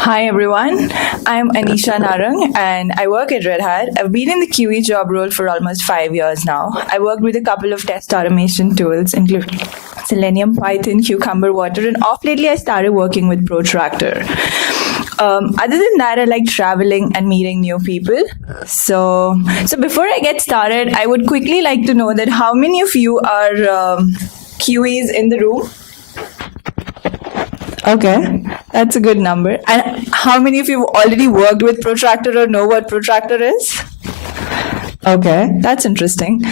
Hi everyone, I'm Anisha Narang and I work at Red Hat. I've been in the QE job role for almost 5 years now. I worked with a couple of test automation tools, including Selenium, Python, Cucumber, Water, and off lately I started working with Protractor. Other than that, I like traveling and meeting new people. So before I get started, I would quickly like to know that how many of you are QEs in the room? Okay, that's a good number. And how many of you have already worked with Protractor or know what Protractor is? Okay, that's interesting.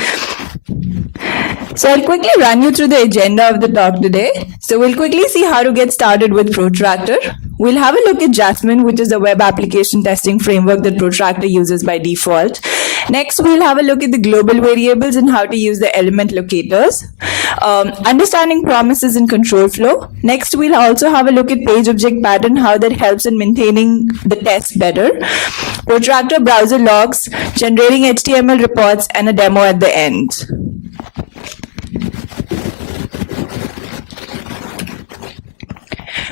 So I'll quickly run you through the agenda of the talk today. So we'll quickly see how to get started with Protractor. We'll have a look at Jasmine, which is a web application testing framework that Protractor uses by default. Next, we'll have a look at the global variables and how to use the element locators. Understanding promises in control flow. Next, we'll also have a look at page object pattern, how that helps in maintaining the test better. Protractor browser logs, generating HTML reports, and a demo at the end.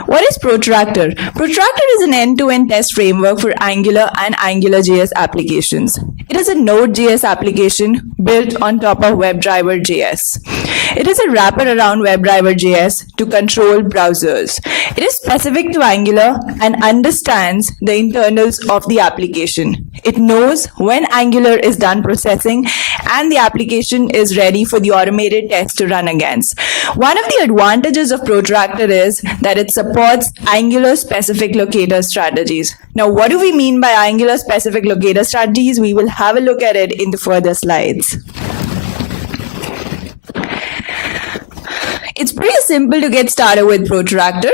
What is Protractor? Protractor is an end-to-end test framework for Angular and AngularJS applications. It is a Node.js application built on top of WebDriver.js. It is a wrapper around WebDriver.js to control browsers. It is specific to Angular and understands the internals of the application. It knows when Angular is done processing and the application is ready for the automated test to run against. One of the advantages of Protractor is that it supports Angular-specific locator strategies. Now, what do we mean by Angular-specific locator strategies? We will have a look at it in the further slides. It's pretty simple to get started with Protractor.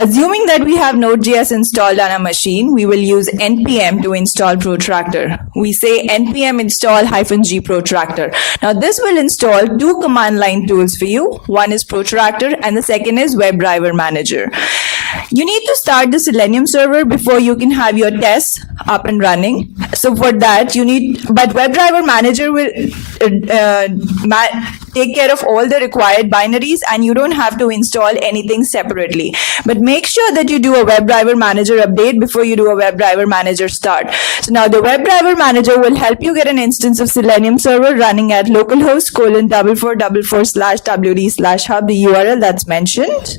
Assuming that we have Node.js installed on a machine, we will use npm to install Protractor. We say npm install -g Protractor. Now this will install two command line tools for you. One is Protractor and the second is WebDriver Manager. You need to start the Selenium server before you can have your tests up and running. So for that but WebDriver Manager will take care of all the required binaries and you don't have to install anything separately. But make sure that you do a WebDriver Manager update before you do a WebDriver Manager start. So now the WebDriver Manager will help you get an instance of Selenium server running at localhost:44/wd/hub, the URL that's mentioned.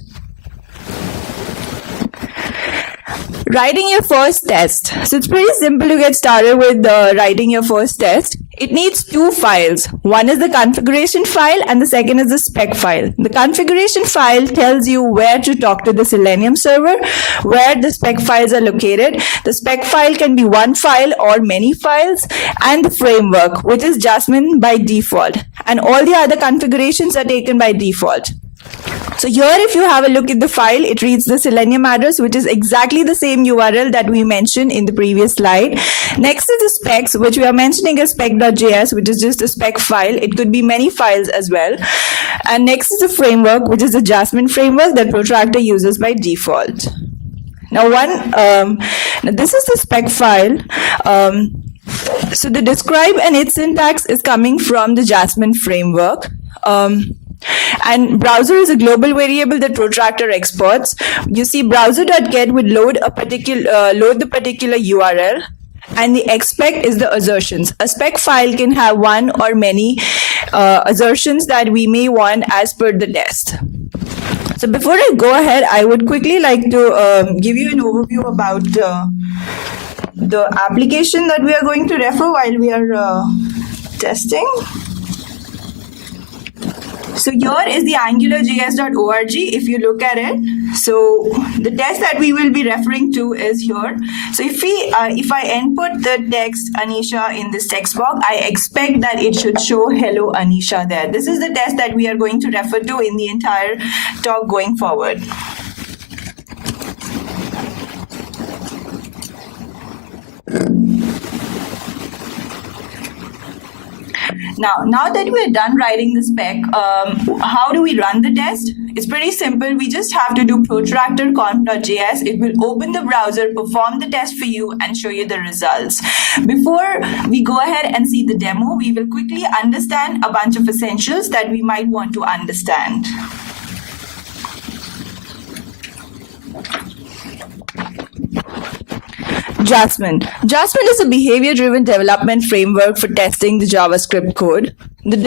Writing your first test. So it's pretty simple to get started with writing your first test. It needs two files. One is the configuration file and the second is the spec file. The configuration file tells you where to talk to the Selenium server, where the spec files are located. The spec file can be one file or many files, and the framework, which is Jasmine by default. And all the other configurations are taken by default. So here, if you have a look at the file, it reads the Selenium address, which is exactly the same URL that we mentioned in the previous slide. Next is the specs, which we are mentioning as spec.js, which is just a spec file. It could be many files as well. And next is the framework, which is the Jasmine framework that Protractor uses by default. Now, this is the spec file. So the describe and its syntax is coming from the Jasmine framework. And browser is a global variable that Protractor exports. You see, browser.get would load the particular URL, and the expect is the assertions. A spec file can have one or many assertions that we may want as per the test. So before I go ahead, I would quickly like to give you an overview about the application that we are going to refer while we are testing. So here is the angularjs.org if you look at it. So the test that we will be referring to is here. So if I input the text Anisha in this text box, I expect that it should show hello Anisha there. This is the test that we are going to refer to in the entire talk going forward. Now that we're done writing the spec, how do we run the test? It's pretty simple. We just have to do protractor conf.js. It will open the browser, perform the test for you, and show you the results. Before we go ahead and see the demo, we will quickly understand a bunch of essentials that we might want to understand. Jasmine. Jasmine is a behavior-driven development framework for testing the JavaScript code. The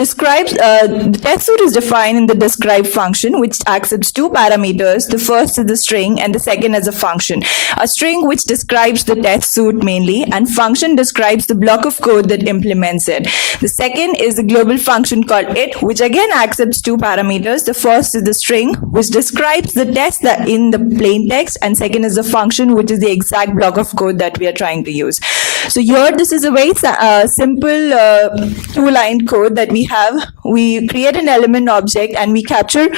test suite is defined in the describe function, which accepts two parameters. The first is the string and the second is a function. A string which describes the test suite mainly, and function describes the block of code that implements it. The second is the global function called it, which again accepts two parameters. The first is the string, which describes the test that in the plain text, and second is the function, which is the exact block of code that we are trying to use. So here, this is a very simple two-line code that we have. We create an element object and we capture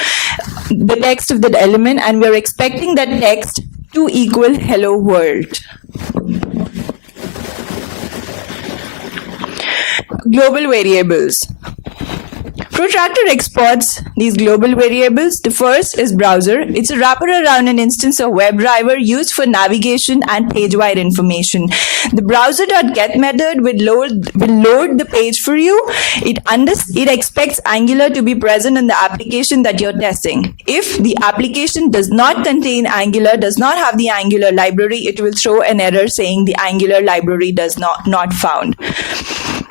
the text of that element, and we are expecting that text to equal hello world. Global variables. Protractor exports these global variables. The first is browser. It's a wrapper around an instance of WebDriver used for navigation and page-wide information. The browser.get method will load the page for you. It expects Angular to be present in the application that you're testing. If the application does not contain Angular, does not have the Angular library, it will throw an error saying the Angular library does not found.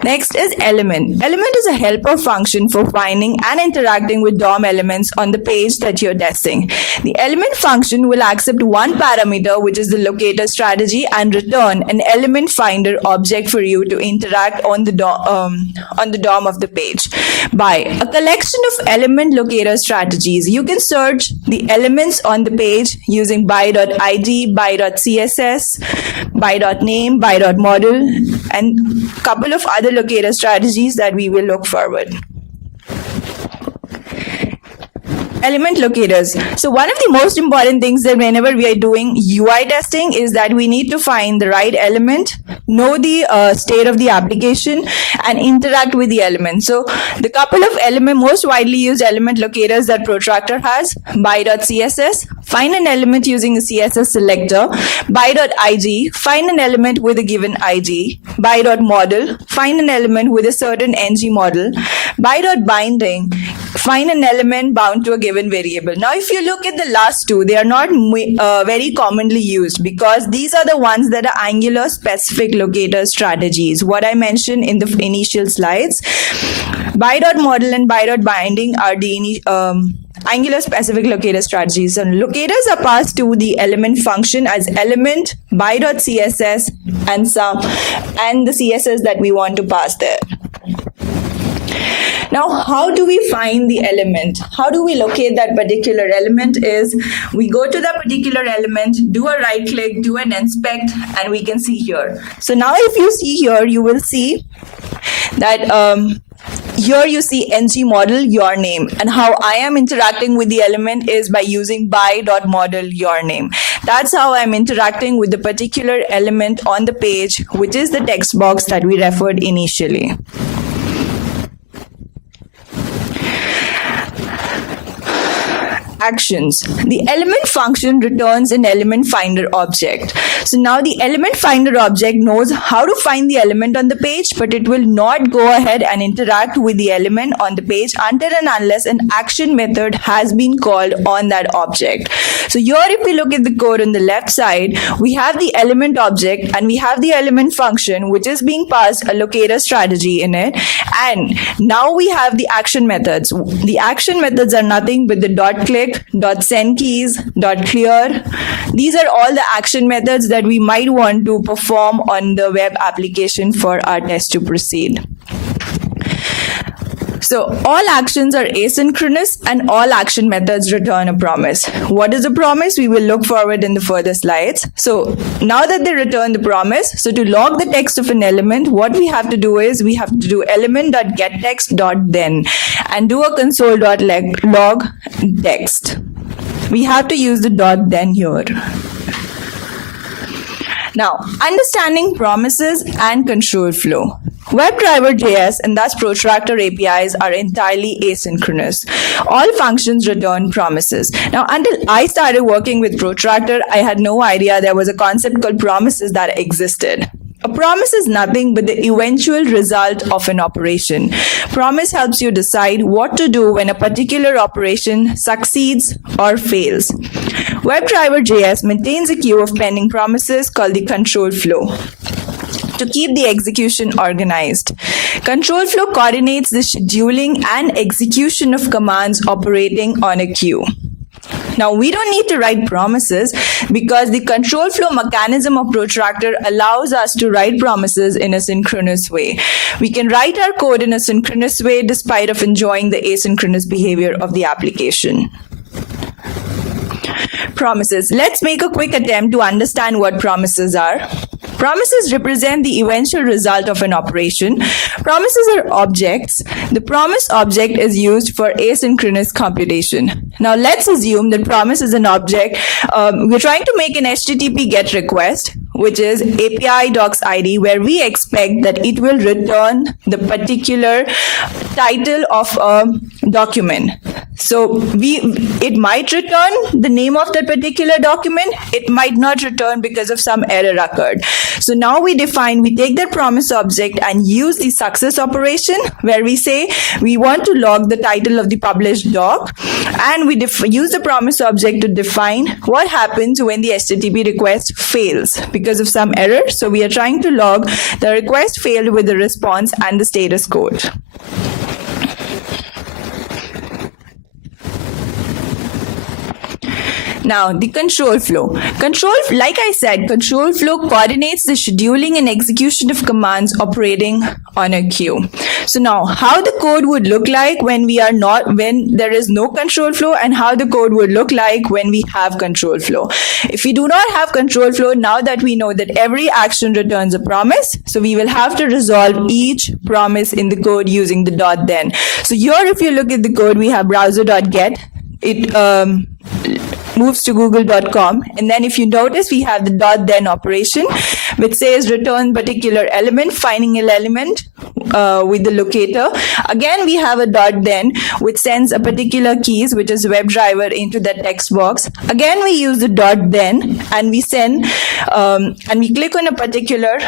Next is element. Element is a helper function for finding and interacting with DOM elements on the page that you're testing. The element function will accept one parameter, which is the locator strategy, and return an element finder object for you to interact on the DOM of the page. By a collection of element locator strategies, you can search the elements on the page using by.id, by.css, by.name, by.model, and a couple of other locator strategies that we will look forward. Element locators. So one of the most important things that whenever we are doing UI testing is that we need to find the right element, know the state of the application, and interact with the element. So the couple of most widely used element locators that Protractor has: by.css, find an element using a CSS selector; by.ig, find an element with a given ID; by.model, find an element with a certain ng model; by.binding, find an element bound to a given variable. Now, if you look at the last two, they are not very commonly used because these are the ones that are Angular specific locator strategies. What I mentioned in the initial slides, by.model and by.binding are the Angular specific locator strategies. And locators are passed to the element function as element, by.css, and the CSS that we want to pass there. Now, how do we find the element? How do we locate that particular element? Is we go to the particular element, do a right click, do an inspect, and we can see here. So now if you see here, you will see that here you see ng model your name, and how I am interacting with the element is by using by.model your name. That's how I'm interacting with the particular element on the page, which is the text box that we referred initially. Actions. The element function returns an element finder object. So now the element finder object knows how to find the element on the page, but it will not go ahead and interact with the element on the page until and unless an action method has been called on that object. So here, if we look at the code on the left side, we have the element object and we have the element function, which is being passed a locator strategy in it. And now we have the action methods. The action methods are nothing but the .click, .send keys, .clear. These are all the action methods that we might want to perform on the web application for our test to proceed. So all actions are asynchronous and all action methods return a promise. What is a promise? We will look forward in the further slides. So now that they return the promise, so to log the text of an element, what we have to do is we have to do element.getText.then and do a console.log text. We have to use the .then here. Now, understanding promises and control flow. WebDriver.js and thus Protractor APIs are entirely asynchronous. All functions return promises. Now, until I started working with Protractor, I had no idea there was a concept called promises that existed. A promise is nothing but the eventual result of an operation. Promise helps you decide what to do when a particular operation succeeds or fails. WebDriver.js maintains a queue of pending promises called the control flow to keep the execution organized. Control flow coordinates the scheduling and execution of commands operating on a queue. Now, we don't need to write promises because the control flow mechanism of Protractor allows us to write promises in a synchronous way. We can write our code in a synchronous way despite of enjoying the asynchronous behavior of the application. Promises. Let's make a quick attempt to understand what promises are. Promises represent the eventual result of an operation. Promises are objects. The promise object is used for asynchronous computation. Now let's assume that promise is an object. We're trying to make an HTTP GET request, which is API docs ID, where we expect that it will return the particular title of a document. So it might return the name of that particular document. It might not return because of some error occurred. So now we take that promise object and use the success operation, where we say we want to log the title of the published doc, and we use the promise object to define what happens when the HTTP request fails because of some error. So we are trying to log the request failed with the response and the status code. Now, the control flow. Like I said, control flow coordinates the scheduling and execution of commands operating on a queue. So now, how the code would look like when there is no control flow, and how the code would look like when we have control flow. If we do not have control flow, now that we know that every action returns a promise, so we will have to resolve each promise in the code using the .then. So here, if you look at the code, we have browser.get. It moves to google.com, and then if you notice, we have the .then operation, which says return particular element, finding an element with the locator. Again, we have a .then, which sends a particular keys, which is WebDriver, into that text box. Again, we use the .then, and we send and we click on a particular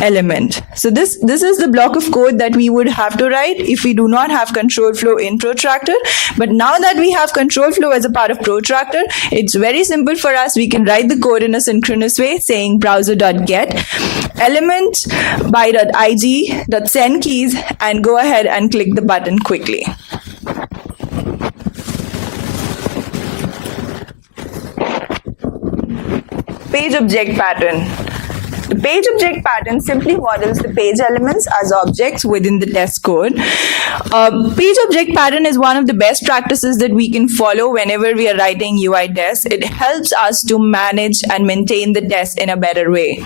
element. So this is the block of code that we would have to write if we do not have control flow in Protractor. But now that we have control flow as a part of Protractor, it's very simple for us. We can write the code in a synchronous way, saying browser.get element by.ig.send keys, and go ahead and click the button quickly. Page object pattern. The page object pattern simply models the page elements as objects within the test code. Page object pattern is one of the best practices that we can follow whenever we are writing UI tests. It helps us to manage and maintain the test in a better way.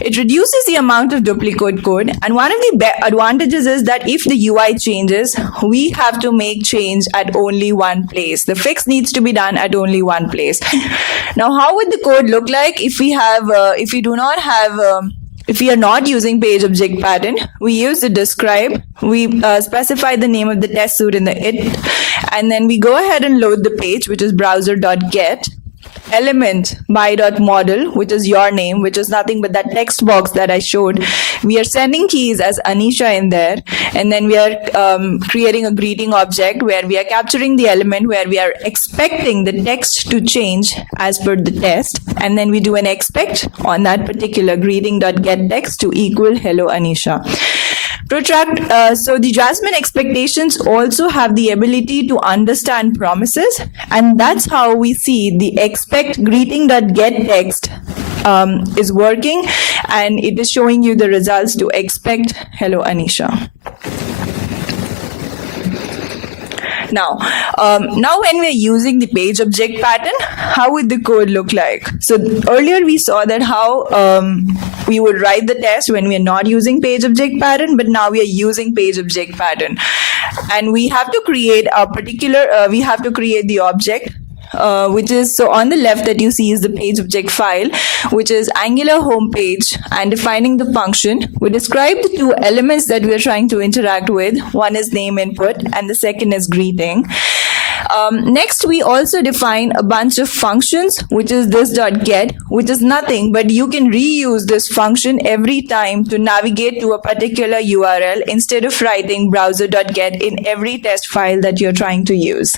It reduces the amount of duplicate code, and one of the advantages is that if the UI changes, we have to make change at only one place. The fix needs to be done at only one place. Now, how would the code look like if we are not using page object pattern? We use the describe. We specify the name of the test suite in the it, and then we go ahead and load the page, which is browser.get element by.model, which is your name, which is nothing but that text box that I showed. We are sending keys as Anisha in there, and then we are creating a greeting object where we are capturing the element where we are expecting the text to change as per the test, and then we do an expect on that particular greeting.get text to equal hello Anisha. So the Jasmine expectations also have the ability to understand promises, and that's how we see the expect greeting.get text is working, and it is showing you the results to expect hello Anisha. Now when we're using the page object pattern, how would the code look like? So earlier we saw that how we would write the test when we are not using page object pattern, but now we are using page object pattern, and we have to create a particular we have to create the object, which is, so on the left that you see is the page object file, which is Angular homepage, and defining the function. We describe the two elements that we are trying to interact with. One is name input and the second is greeting. Next, we also define a bunch of functions, which is this.get, which is nothing, but you can reuse this function every time to navigate to a particular URL instead of writing browser.get in every test file that you're trying to use.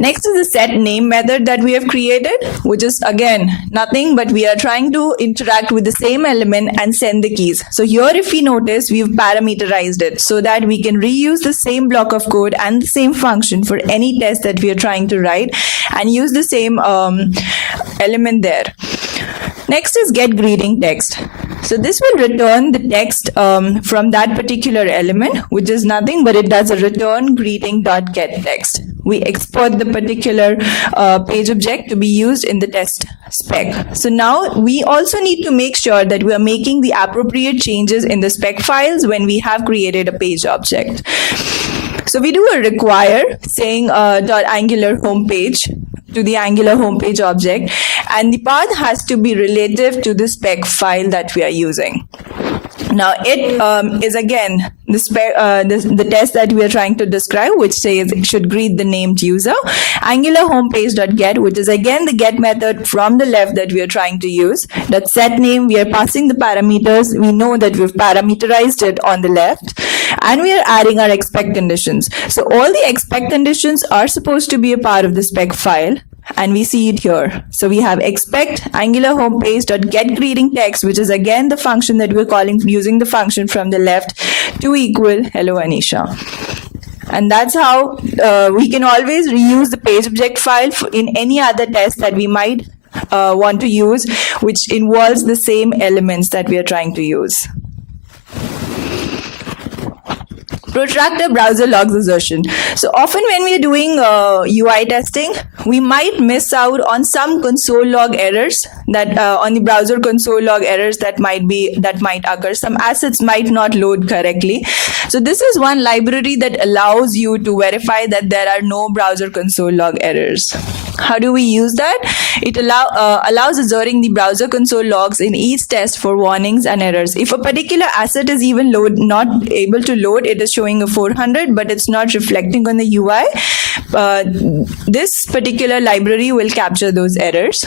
Next is the set name method that we have created, which is again nothing but we are trying to interact with the same element and send the keys. So here if we notice, we've parameterized it so that we can reuse the same block of code and the same function for any test that we are trying to write and use the same element there. Next is get greeting text. So this will return the text from that particular element, which is nothing but it does a return greeting.get text. We export the particular page object to be used in the test spec. So now we also need to make sure that we are making the appropriate changes in the spec files when we have created a page object. So we do a require saying .angular homepage to the Angular homepage object, and the path has to be relative to the spec file that we are using. Now it is again the test that we are trying to describe, which says it should greet the named user. Angular homepage.get, which is again the get method from the left that we are trying to use. That set name, we are passing the parameters. We know that we've parameterized it on the left, and we are adding our expect conditions. So all the expect conditions are supposed to be a part of the spec file, and we see it here. So we have expect Angular homepage.get greeting text, which is again the function that we're calling using the function from the left to equal hello Anisha. And that's how we can always reuse the page object file in any other test that we might want to use, which involves the same elements that we are trying to use. Protractor browser logs assertion. So often when we are doing UI testing, we might miss out on some console log errors that on the browser console log errors that might occur. Some assets might not load correctly. So this is one library that allows you to verify that there are no browser console log errors. How do we use that? It allows asserting the browser console logs in each test for warnings and errors. If a particular asset is even not able to load, it is showing a 400, but it's not reflecting on the UI. This particular library will capture those errors.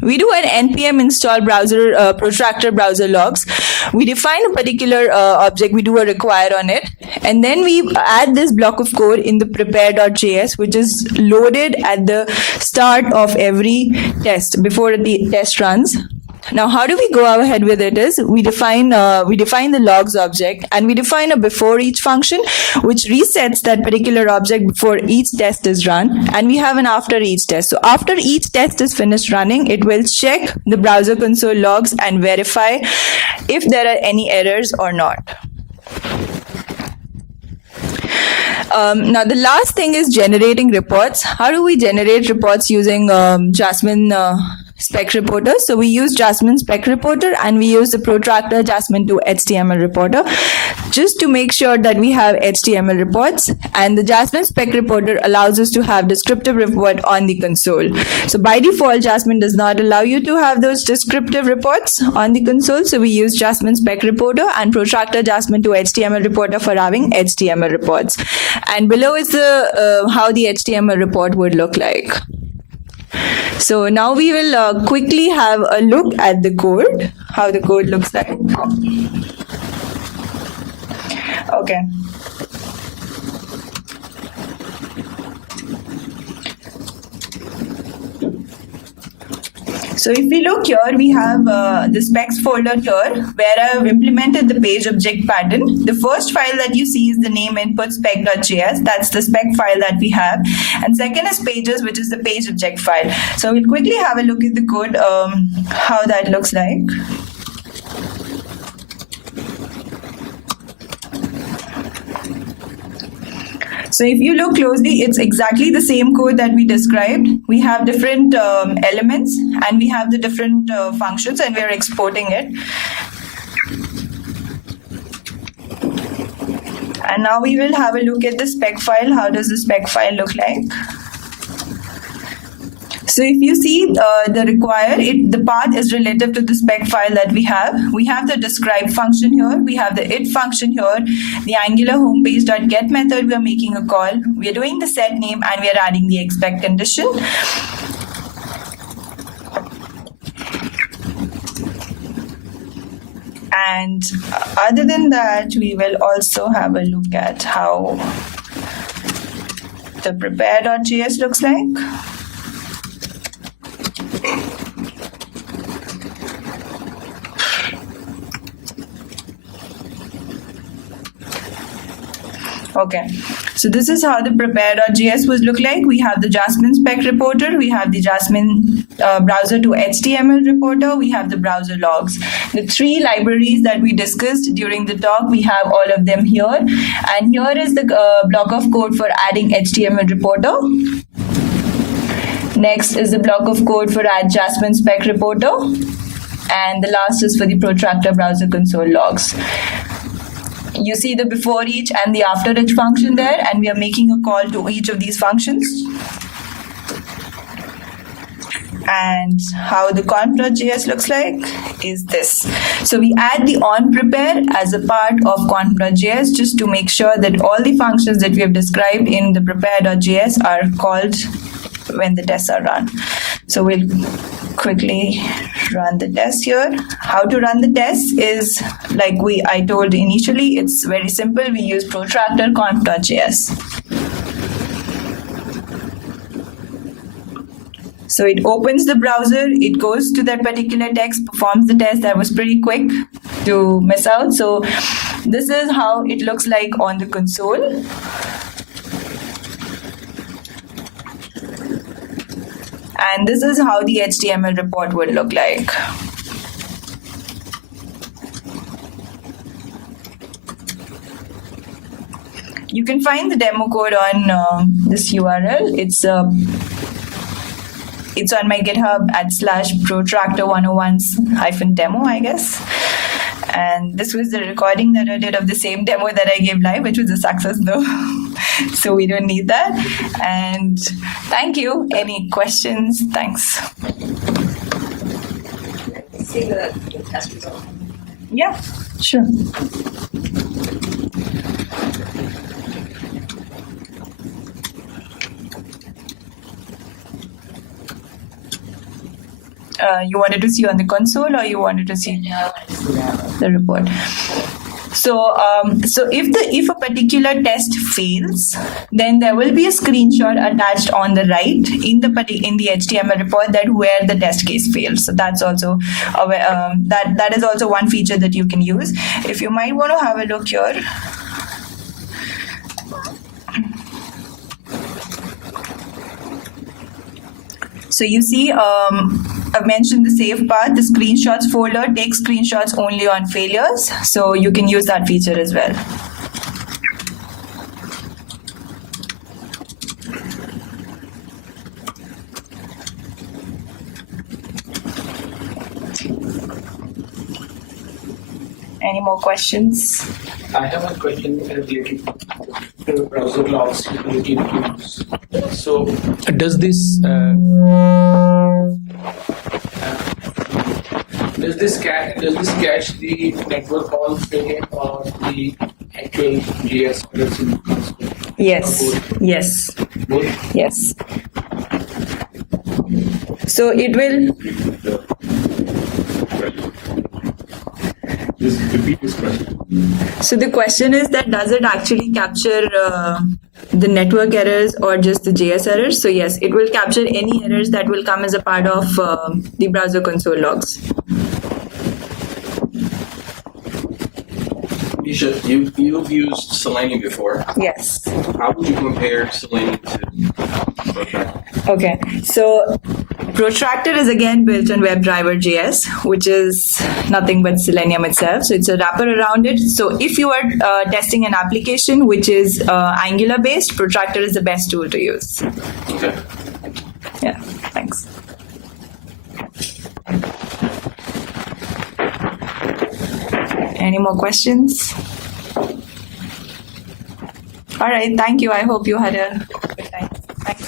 We do an npm install browser protractor browser logs. We define a particular object, we do a require on it, and then we add this block of code in the prepare.js, which is loaded at the start of every test before the test runs. Now, how do we go ahead with it is we define the logs object, and we define a before each function, which resets that particular object before each test is run, and we have an after each test. So after each test is finished running, it will check the browser console logs and verify if there are any errors or not. Now, the last thing is generating reports. How do we generate reports using Jasmine spec reporter? So we use Jasmine spec reporter, and we use the protractor Jasmine to HTML reporter just to make sure that we have HTML reports. And the Jasmine spec reporter allows us to have descriptive report on the console. So by default, Jasmine does not allow you to have those descriptive reports on the console. So we use Jasmine spec reporter and protractor Jasmine to HTML reporter for having HTML reports. And below is the how the HTML report would look like. So now we will quickly have a look at the code, how the code looks like. Okay. So if we look here, we have the specs folder here where I've implemented the page object pattern. The first file that you see is the name input spec.js. That's the spec file that we have. And second is pages, which is the page object file. So we'll quickly have a look at the code, how that looks like. So if you look closely, it's exactly the same code that we described. We have different elements, and we have the different functions, and we're exporting it. And now we will have a look at the spec file. How does the spec file look like? So if you see the require, the path is relative to the spec file that we have. We have the describe function here. We have the it function here. The Angular homepage.get method, we are making a call. We are doing the set name, and we are adding the expect condition. And other than that, we will also have a look at how the prepare.js looks like. Okay, so this is how the prepare.js would look like. We have the Jasmine spec reporter, we have the Jasmine browser to HTML reporter, we have the browser logs. The three libraries that we discussed during the talk, we have all of them here. And here is the block of code for adding HTML reporter. Next is the block of code for add Jasmine spec reporter. And the last is for the Protractor browser console logs. You see the before each and the after each function there, and we are making a call to each of these functions. And how the conf.js looks like is this. So we add the onPrepare as a part of conf.js just to make sure that all the functions that we have described in the prepare.js are called when the tests are run. So we'll quickly run the test here. How to run the test is like I told initially, it's very simple. We use protractor conf.js. So it opens the browser, it goes to that particular text, performs the test. That was pretty quick to miss out. So this is how it looks like on the console. And this is how the HTML report would look like. You can find the demo code on this URL. It's on my GitHub at /protractor101-demo, I guess. And this was the recording that I did of the same demo that I gave live, which was a success though. So we don't need that. And thank you. Any questions? Thanks. See the test result. Yeah, sure. You wanted to see on the console, or you wanted to see the report? So, if a particular test fails, then there will be a screenshot attached on the right in the HTML report that where the test case failed. So that's also that is also one feature that you can use. If you might want to have a look here. So you see, I've mentioned the save path. The screenshots folder takes screenshots only on failures. So you can use that feature as well. Any more questions? I have a question related to browser logs utility tools. So, does this catch the network calls again or the actual JS errors in the console? Yes. Yes. Both? Yes. So it will. Just repeat this question. So the question is that does it actually capture the network errors or just the JS errors? So yes, it will capture any errors that will come as a part of the browser console logs. Anisha, you've used Selenium before. Yes. How would you compare Selenium to Protractor? Okay, so Protractor is again built on WebDriver.js, which is nothing but Selenium itself. So it's a wrapper around it. So if you are testing an application which is Angular based, Protractor is the best tool to use. Okay. Yeah, thanks. Any more questions? All right, thank you. I hope you had a good time. Thanks.